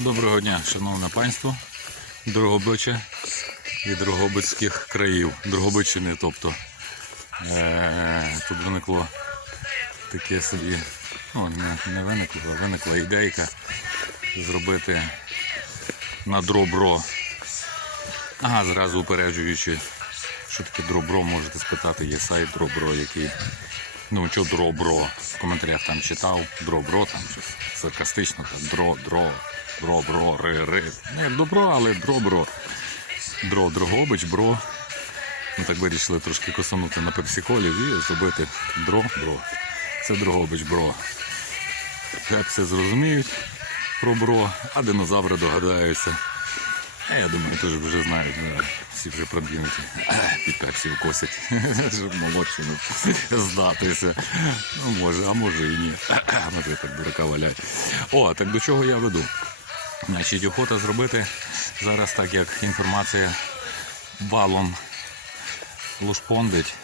Доброго дня, шановне панство, Дрогобича і Дрогобицьких країв, Дрогобичини, тобто. Е, Тут виникло таке собі, ну не, не виникло, а виникла ідейка зробити на дробро. Ага, зразу упереджуючи, що таке дробро, можете спитати, є сайт дробро, який. Ну, що дробро? В коментарях там читав, дробро, там щось саркастично, там дро, дро, дробро, ри, ри. Не як добро, але дробро. Дро, Дрогобич, бро. Ми так вирішили трошки косанути на персиколів і зробити дро, бро. Це Дрогобич, бро. Хепси зрозуміють про бро, а динозаври догадаються. А я думаю, теж вже знають, ну, всі вже продвинуті. Під персів косять, щоб молодшими здатися. Ну, може, а може і ні. Може так дурака валять. О, так до чого я веду? Значить, охота зробити зараз так, як інформація валом лушпондить,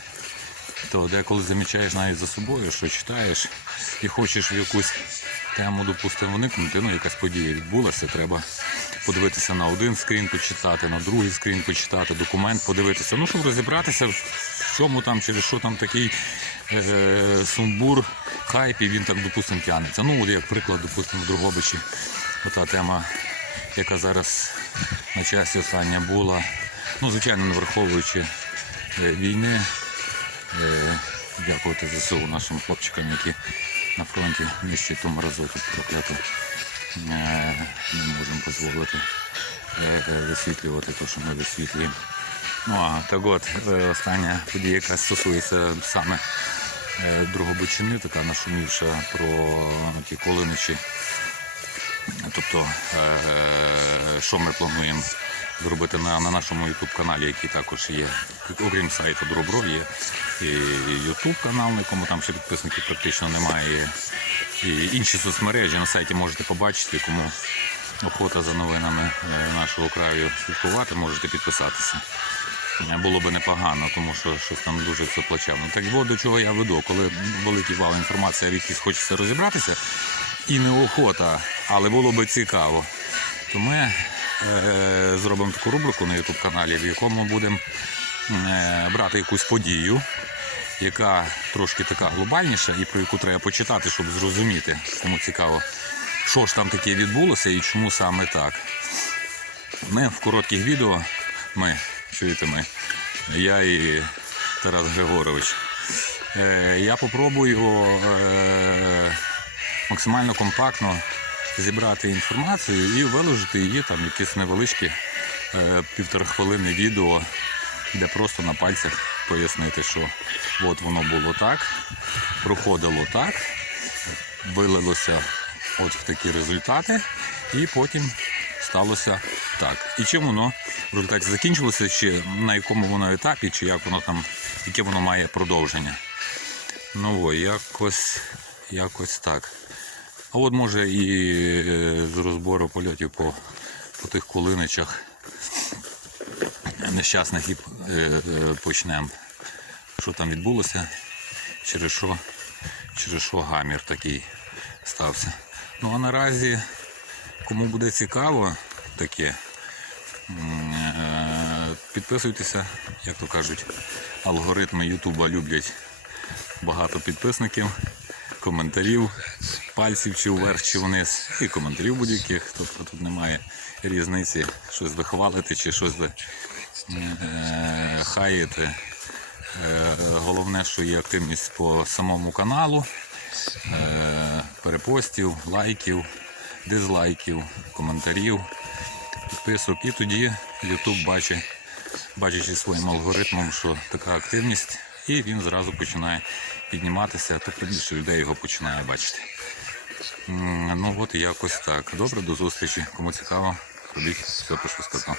то деколи замічаєш навіть за собою, що читаєш і хочеш в якусь тему, допустимо, вникнути, ну якась подія відбулася, треба подивитися на один скрін, почитати, на другий скрін почитати, документ подивитися. Ну, щоб розібратися, в чому там, через що там такий е, сумбур, хайп, і він так, допустимо, тягнеться. Ну, от як приклад, допустимо, в Другобичі, ота тема, яка зараз на часі остання була. Ну, звичайно, не враховуючи е, війни, е, дякувати ЗСУ нашим хлопчикам, які на фронті нищать ту мразоту прокляту. Е, Не можемо дозволити висвітлювати те, що ми висвітлюємо. Ну а так от, остання подія, яка стосується саме Другобичини, така нашумівша про ті колиничі. Тобто, е, що ми плануємо зробити на, на нашому YouTube каналі, який також є, окрім сайту Добро, є і YouTube канал, на якому там ще підписників практично немає. І інші соцмережі на сайті можете побачити, кому охота за новинами е, нашого краю слідкувати, можете підписатися. Було би непогано, тому що щось там дуже все плачевно. Так от до чого я веду, коли великий вал інформації, в якійсь хочеться розібратися, і не охота, але було би цікаво, то ми е, зробимо таку рубрику на YouTube каналі, в якому будемо е, брати якусь подію, яка трошки така глобальніша і про яку треба почитати, щоб зрозуміти, кому цікаво, що ж там таке відбулося і чому саме так. Ми в коротких відео, ми, чуєте ми, я і Тарас Григорович. Е, я попробую е, максимально компактно зібрати інформацію і виложити її там в якесь невеличке е, хвилини відео, де просто на пальцях пояснити, що от воно було так, проходило так, вилилося от в такі результати, і потім сталося так. І чим воно в результаті закінчилося, чи на якому воно етапі, чи як воно там, яке воно має продовження. Ну о, якось, якось так. А от може і е, з розбору польотів по, по тих кулиничах нещасних і е, е, почнемо. Що там відбулося, через що, через що гамір такий стався. Ну а наразі, кому буде цікаво таке, е, підписуйтеся, як то кажуть, алгоритми Ютуба люблять багато підписників, коментарів, пальців чи вверх, чи вниз, і коментарів будь-яких. Тобто тут немає різниці, щось ви хвалите чи щось ви е, хаєте. Е, Головне, що є активність по самому каналу, перепостів, лайків, дизлайків, коментарів, підписок. І тоді YouTube бачить, бачачи своїм алгоритмом, що така активність, і він зразу починає підніматися, тобто більше людей його починає бачити. Ну от якось так. Добре, до зустрічі. Кому цікаво, робіть все, про що сказав.